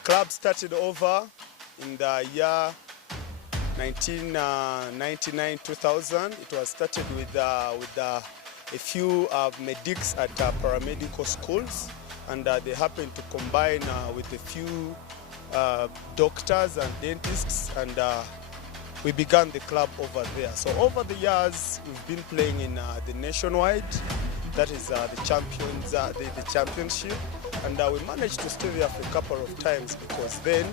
club started over in the year 1999-2000. It was started with a few medics at paramedical schools, and they happened to combine with a few doctors and dentists, and we began the club over there. So over the years, we've been playing in the nationwide, that is the championship, and we managed to stay there for a couple of times, because then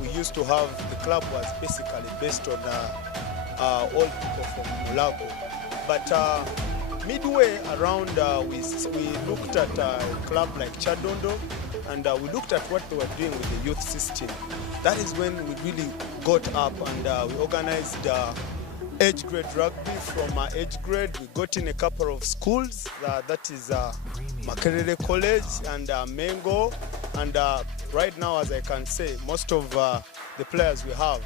we used to have, the club was basically based on all people from Mulago. But midway around, we looked at a club like Chadondo, and we looked at what they were doing with the youth system. That is when we really got up, and we organized age grade rugby. From our age grade, we got in a couple of schools, that is Makerere College and Mengo, and right now, as I can say, most of the players we have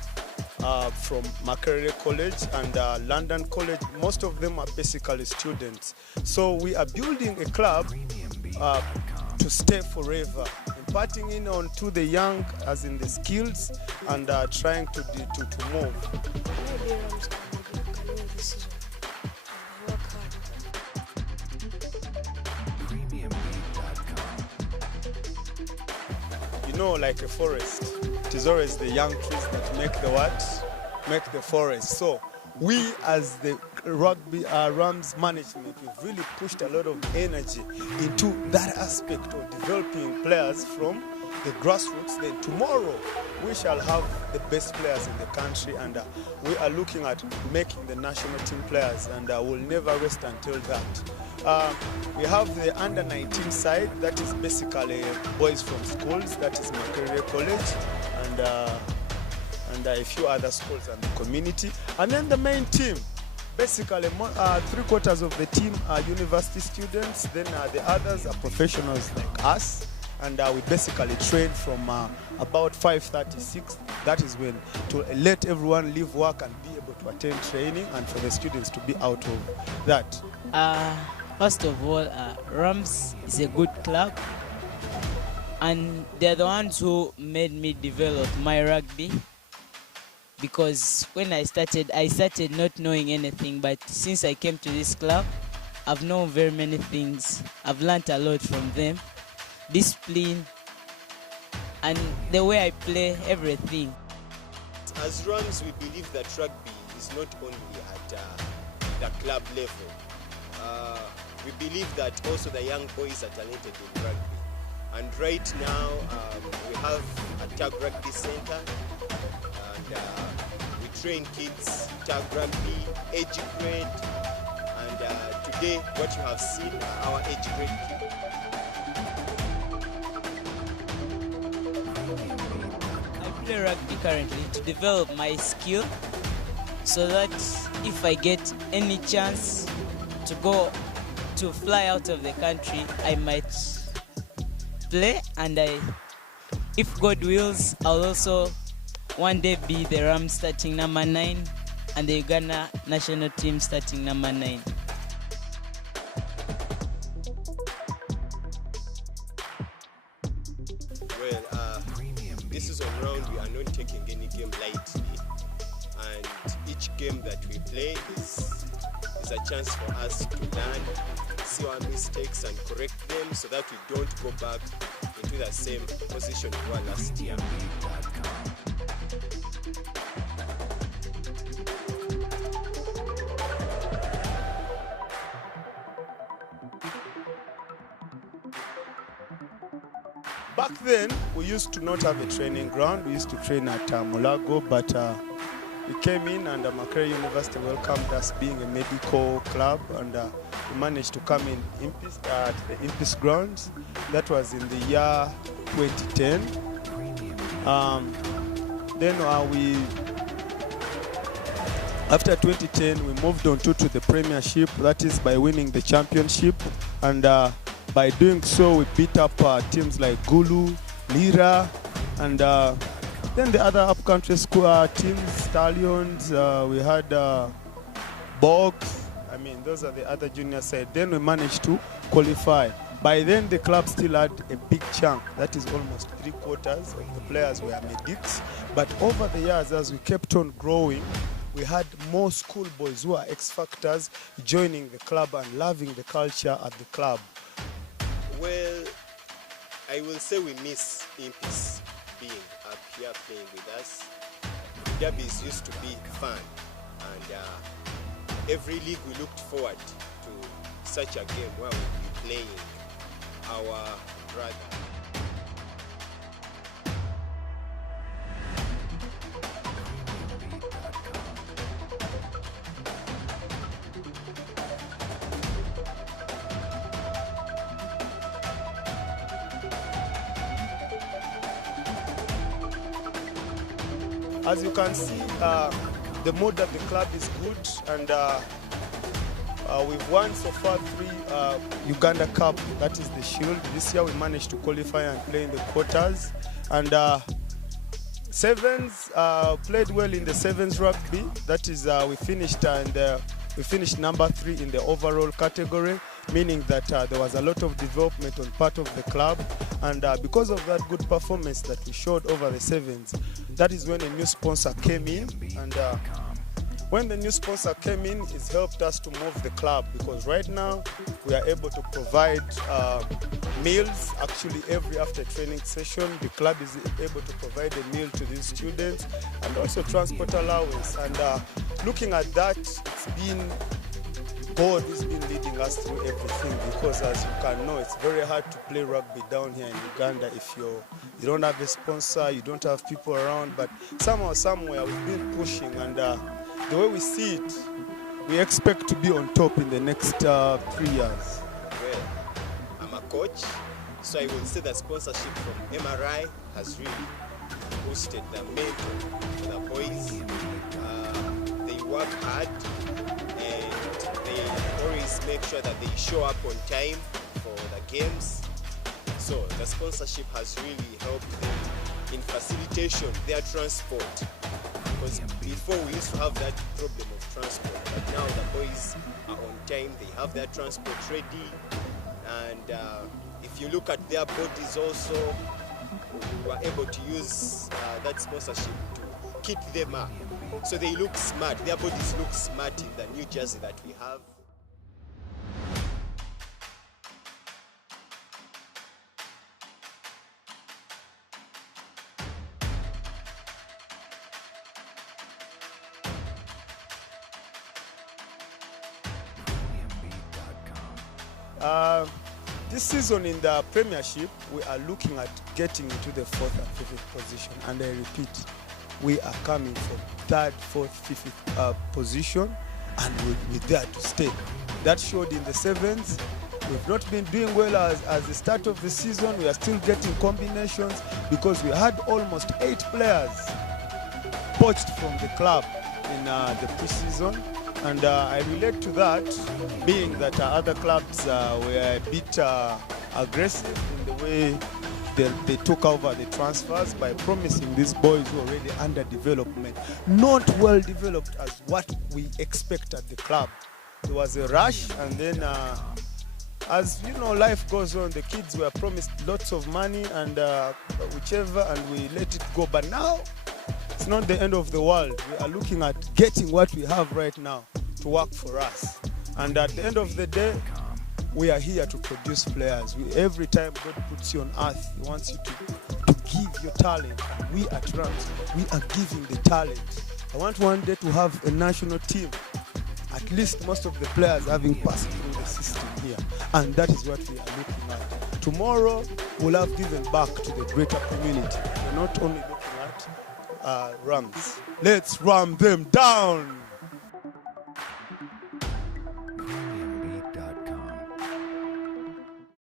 from Makerere College and London College, most of them are basically students. So we are building a club to stay forever, imparting in on to the young, as in the skills, and trying to move. You know, like a forest, it is always the young trees that make the what? Make the forest. So we, as the rugby Rams management, we've really pushed a lot of energy into that aspect of developing players from the grassroots. Then tomorrow we shall have the best players in the country, and we are looking at making the national team players, and we'll never rest until that. We have the under-19 side, that is basically boys from schools, that is Makerere College, and a few other schools and the community. And then the main team, basically 3/4 of the team are university students, then the others are professionals like us, and we basically train from about 5:36. That is when, to let everyone leave work and be able to attend training, and for the students to be out of that. First of all, Rams is a good club, and they're the ones who made me develop my rugby, because when I started not knowing anything, but since I came to this club, I've known very many things. I've learned a lot from them. Discipline and the way I play, everything. As Rams, we believe that rugby is not only at the club level. We believe that also the young boys are talented in rugby. And right now, we have a tag rugby center, and we train kids tag rugby, age grade, and today what you have seen are our age grade kids. I play rugby currently to develop my skill, so that if I get any chance to fly out of the country, I might play, and if God wills, I'll also one day be the Rams starting number 9 and the Uganda national team starting number 9. Well, this is on round. We are not taking any game lightly, and each game that we play is a chance for us to learn, see our mistakes and correct them, so that we don't go back into the same position we were last year. Back then, we used to not have a training ground. We used to train at Mulago, but we came in, and Makerere University welcomed us being a medical club, and we managed to come in at the Impis grounds. That was in the year 2010. Then after 2010, we moved on to the Premiership, that is by winning the championship, and by doing so, we beat up teams like Gulu, Lira, and then the other up-country school teams, Stallions, we had Bog. I mean, those are the other junior side. Then we managed to qualify. By then, the club still had a big chunk. That is almost 3/4 of the players were medics. But over the years, as we kept on growing, we had more schoolboys who are X-Factors joining the club and loving the culture at the club. Well, I will say we miss Impis being up here playing with us. Derbies used to be fun, and every league we looked forward to such a game where we'd be playing our brother. As you can see, the mood at the club is good, and we've won so far 3 Uganda Cup, that is the Shield. This year we managed to qualify and play in the quarters. And Sevens played well in the Sevens rugby. That is, we finished number 3 in the overall category, meaning that there was a lot of development on part of the club. And because of that good performance that we showed over the Sevens, that is when a new sponsor came in. And when the new sponsor came in, it's helped us to move the club, because right now we are able to provide meals. Actually, every after training session, the club is able to provide a meal to these students, and also transport allowance. And looking at that, it's been God who's been leading us through everything, because as you can know, it's very hard to play rugby down here in Uganda if you don't have a sponsor, you don't have people around. But somehow, somewhere, we've been pushing, and the way we see it, we expect to be on top in the next 3 years. Well, I'm a coach, so I will say that sponsorship from MRI has really boosted the mental to the boys. They work hard, and they always make sure that they show up on time for the games. So the sponsorship has really helped them in facilitation their transport. Because before we used to have that problem of transport, but now the boys are on time, they have their transport ready, and if you look at their bodies also, we are able to use that sponsorship to kit them up. So they look smart, their bodies look smart in the new jersey that we have. This season in the Premiership, we are looking at getting into the 4th and 5th position. And I repeat, we are coming from 3rd, 4th, 5th position, and we're there to stay. That showed in the Sevens. We've not been doing well as the start of the season. We are still getting combinations, because we had almost 8 players poached from the club in the preseason. And I relate to that, being that other clubs were a bit aggressive in the way they took over the transfers by promising these boys who are already under development, not well developed as what we expect at the club. There was a rush, and then as you know, life goes on, the kids were promised lots of money and whichever, and we let it go. But now, it's not the end of the world. We are looking at getting what we have right now to work for us. And at the end of the day, we are here to produce players. Every time God puts you on earth, He wants you to give your talent. And we at Rams, we are giving the talent. I want one day to have a national team, at least most of the players having passed through the system here. And that is what we are looking at. Tomorrow, we'll have given back to the greater community. We're not only looking at Rams. Let's ram them down.